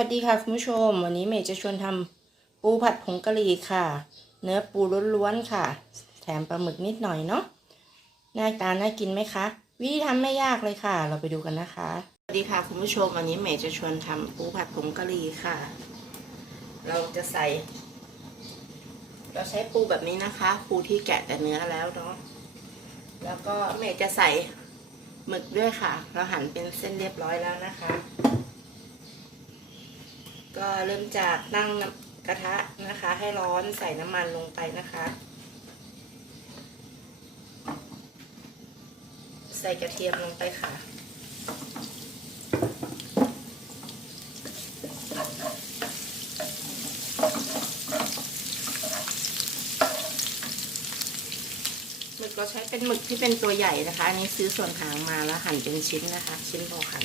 วัสดีค่ะคุณผู้ชม วันนี้เมย์จะชวนทำปูผัดผงกะหรี่ค่ะ เนื้อปูล้วนๆค่ะ แถมปลาหมึกนิดหน่อยเนาะหน้าตาน่ากินไหมคะ วิธีทำไม่ยากเลยค่ะ เราไปดูกันนะคะ สวัสดีค่ะคุณผู้ชม วันนี้เมย์จะชวนทำปูผัดผงกะหรี่ค่ะ เราจะใส่ เราใช้ปูแบบนี้นะคะ ปูที่แกะแต่เนื้อแล้วเนาะแล้วก็เมย์จะใส่หมึกด้วยค่ะ เราหั่นเป็นเส้นเรียบร้อยแล้วนะคะ ก็เริ่มจากตั้งกระทะนะคะ ให้ร้อนใส่น้ำมันลงไปนะคะ ใส่กระเทียมลงไปค่ะ หมึกเราใช้เป็นหมึกที่เป็นตัวใหญ่นะคะ อันนี้ซื้อส่วนหางมาแล้วหั่นเป็นชิ้นนะคะ ชิ้นพอหั่น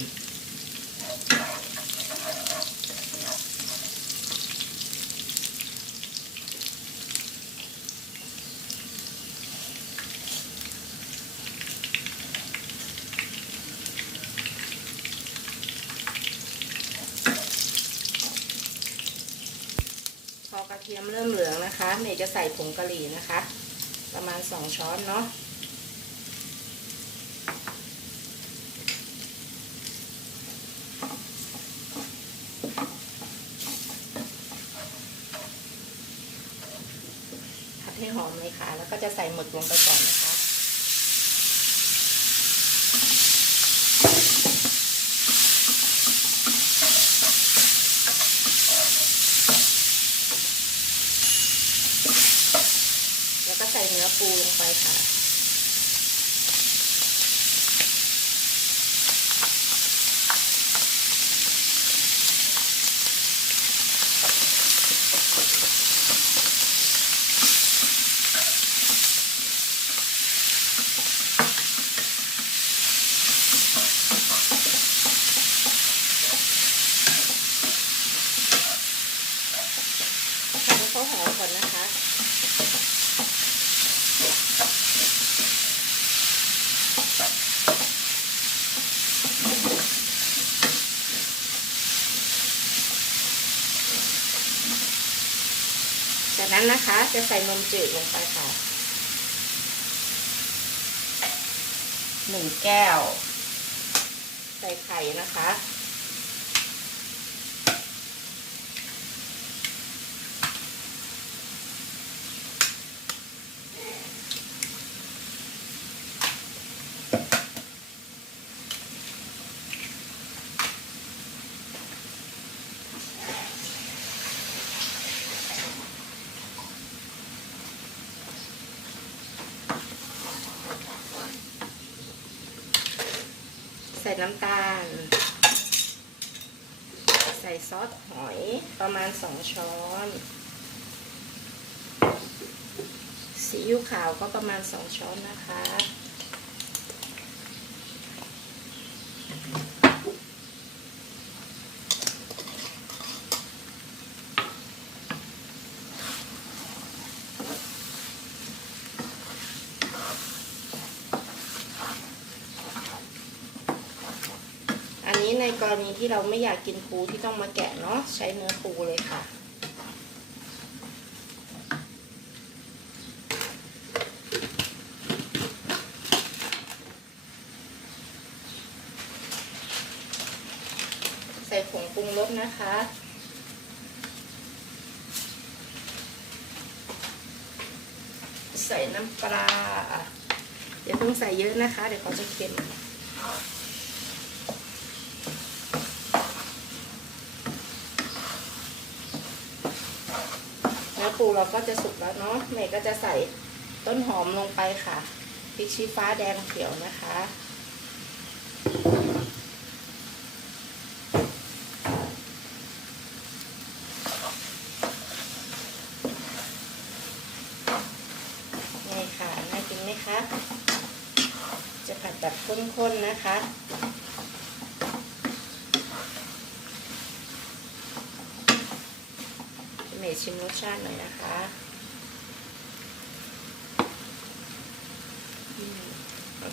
เทียมเริ่มเหลืองนะคะเมย์จะใส่ผงกะหรี่นะคะ ประมาณสองช้อนเนาะผัดให้หอมเลยค่ะ แล้วก็จะใส่หมึกลงไปก่อนนะคะ แล้วก็ใส่ เนื้อปูลงไปค่ะ ทำให้เขาหอมก่อนนะคะ จาก นั้นนะคะ จะใส่นมจืดลงไปค่ะหนึ่งแก้ว ใส่ไข่นะคะ ใส่น้ำตาล ใส่ซอสหอยประมาณสองช้อนซีอิ๊วขาวก็ประมาณสองช้อนนะคะ อันนี้ ในกรณีที่เราไม่อยากกินปูที่ต้องมาแกะเนาะใช้เนื้อปูเลยค่ะ ใส่ผงปรุงรสนะคะใส่น้ำปลาเดี๋ยวเพิ่งใส่เยอะนะคะ เดี๋ยวเขาจะเค็ม เนื้อ ปูเราก็จะสุกแล้วเนาะเมย์ก็จะใส่ต้นหอมลงไปค่ะพริกชี้ฟ้าแดงเขียวนะคะ นี่ค่ะ น่ากินไหมคะ จะผัดแบบข้นๆนะคะ เมย์ชิมรสชาติหน่อยนะคะ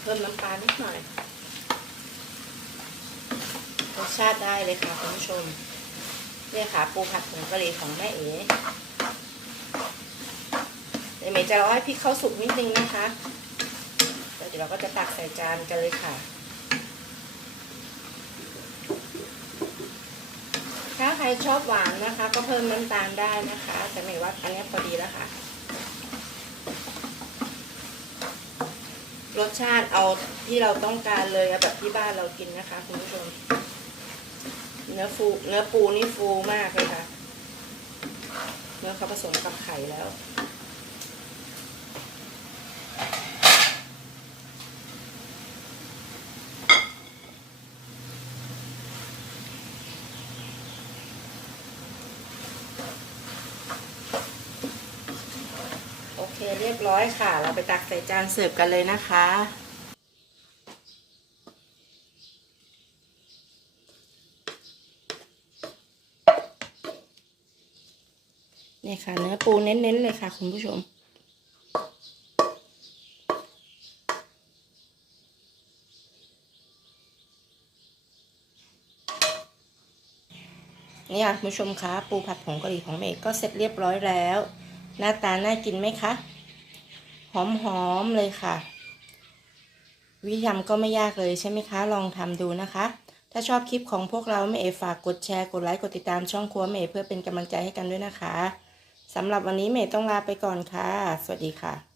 เพิ่มน้ำปลานิดหน่อย รสชาติได้เลยค่ะคุณผู้ชมเนี่ยค่ะปูผัดผงกะหรี่ของแม่เอ๋เดี๋ยวเมย์จะรอให้พริกเข้าสุกนิดนึงนะคะแล้วเดี๋ยวเราก็จะตักใส่จานกันเลยค่ะ ถ้าใค รชอบหวานนะคะ ก็เพิ่มน้ำตาลได้นะคะแต่หมย์ว่าอันนี้พอดีแล้วค่ะ รสชาติเอาที่เราต้องการเลยแบบที่บ้านเรากินนะคะคุณผู้ชม เนื้อฟูเนื้อปูนี่ฟูมากเลยค่ะเนื้อเขาผสมกับไข่แล้ว โอเคเรียบร้อยค่ะ เราไปตักใส่จานเสิร์ฟกันเลยนะคะ นี่ค่ะเนื้อปูเน้นๆเลยค่ะ คุณผู้ชมนี่ค่ะคุณผู้ชมคะปูผัดผงกะหรี่ของเมย์ก็เสร็จเรียบร้อยแล้ว หน้าตาน่ากินไหมคะ หอมๆเลยค่ะ วิธีทำก็ไม่ยากเลยใช่ไหมคะ ลองทำดูนะคะ ถ้าชอบคลิปของพวกเราแม่เอฝากกดแชร์กดไลค์กดติดตามช่องครัวแม่เอเพื่อเป็นกำลังใจให้กันด้วยนะคะสำหรับวันนี้เมย์ต้องลาไปก่อนค่ะ สวัสดีค่ะ